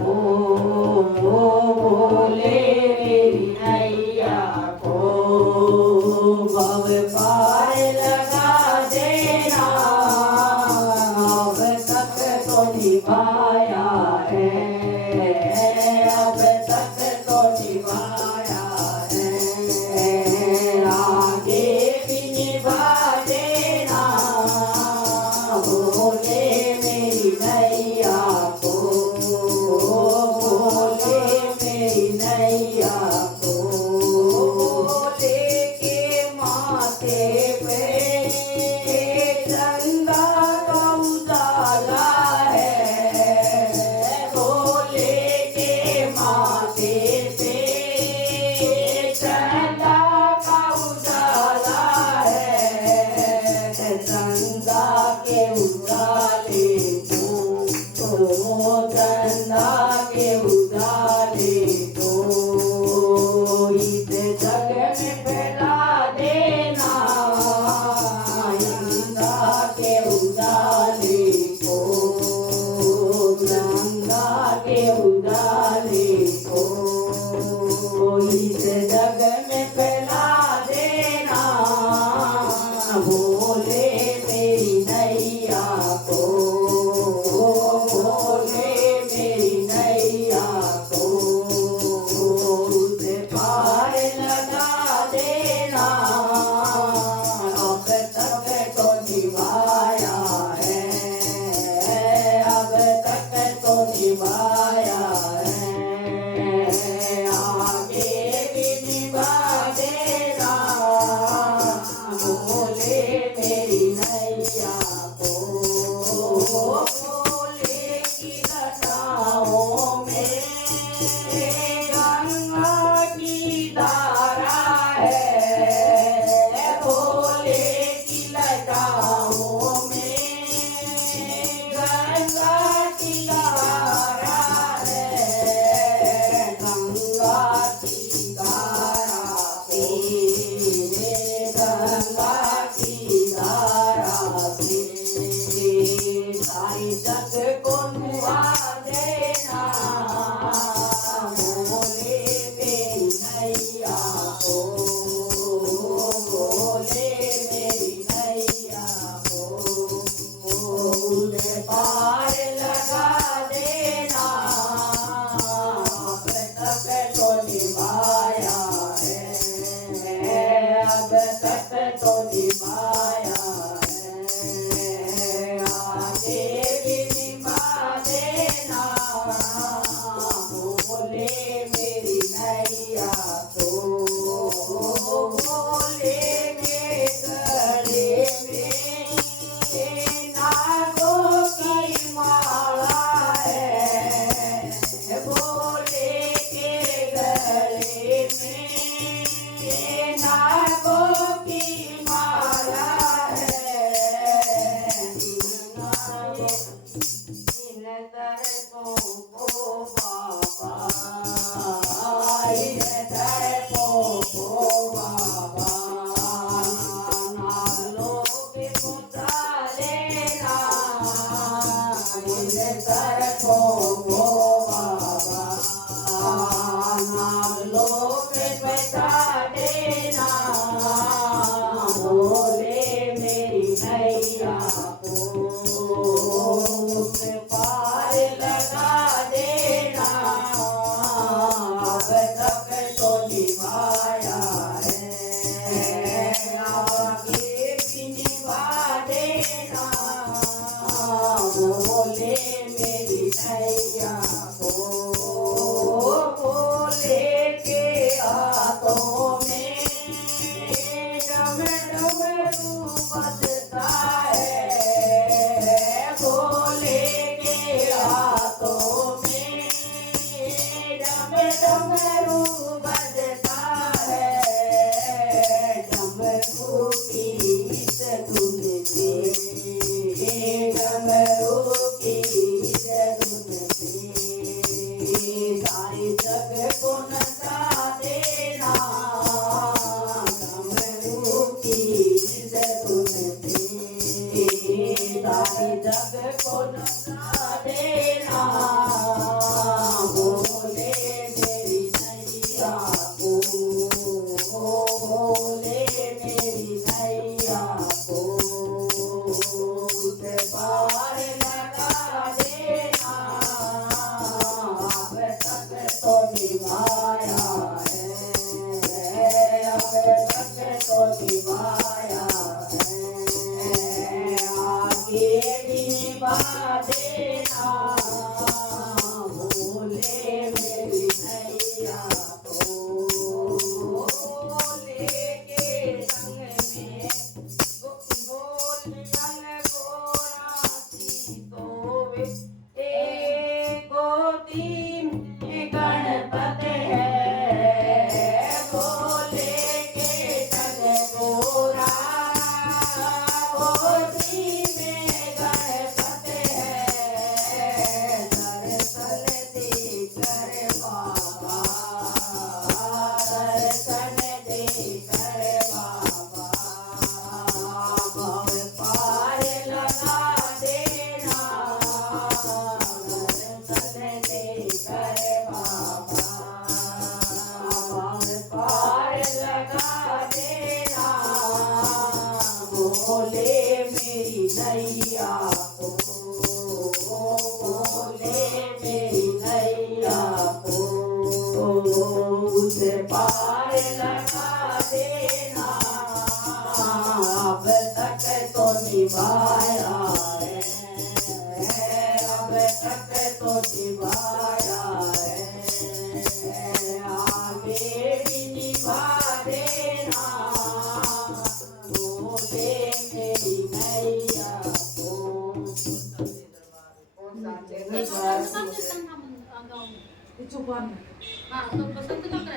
को भोले मेरी नैया को भव पार लगा देना अब तक तो निभाया है अब तक तो निभाया है आगे भी निभा देना भोले मेरी नैया को भोले मेरी नैया को भोले के माथे पे चंदा का उजाला है भोले के माथे पे चंदा का उजाला है चंदा के उजाले को चंदा के उजाले को इस जग में फैला देना चंदा के उजाले को चंदा के उजाले को इस जग में फैला देना भोले मेरी नैया को भोले मेरी नैया को उसे पार लगा देना अब तक तो निभाया है अब तक तो निभाया है आगे भी निभा देना भोले मेरी नैया को भोले की लताओं में गंगा की धारा है भोले की लताओं में गंगा की धारा है गंगा की धारा पे गंगा की धारा से सारी जग को नुआ देना भोले मेरी नैया को भोले मेरी नैया को उन्हें पार लगा देना अब तक तो निभाया है अब तक तो निभाया है आगे भी निभा देना भोले मेरी नैया को भोले में गले में नागों की माला है भोले के गले में नागों की माला है इन तरफों को बाबा इन तरफों को बाबा नालों पे पहुंचा देना इन तरफों को बाबा नालों पे पहुंचा देना भोले मेरी नैया को उस पार लगा देना अब तक तो निभाया है आगे भी निभा देना भोले मेरी नैया को भोले के हाथों में डम डमरू बजता है भोले के हाथों में डम डमरू बजता है डमरू की धुन से डमरू की धुन से मोती गणपत है भोले के जग गोरा मोती में गणपत है दर्शन दे कर बाबा दर्शन दे कर बाबा भव पार लगा देना दर्शन दे कर बाबा भव पार लगा देना बोले मेरी नैया को बोले मेरी नैया को उसे पार लगा देना अब तक तो निभाया है अब तक तो निभाया है आगे भी निभा देना बोले मेरी नैया को Ito ba? Ah, untuk pesan itu kan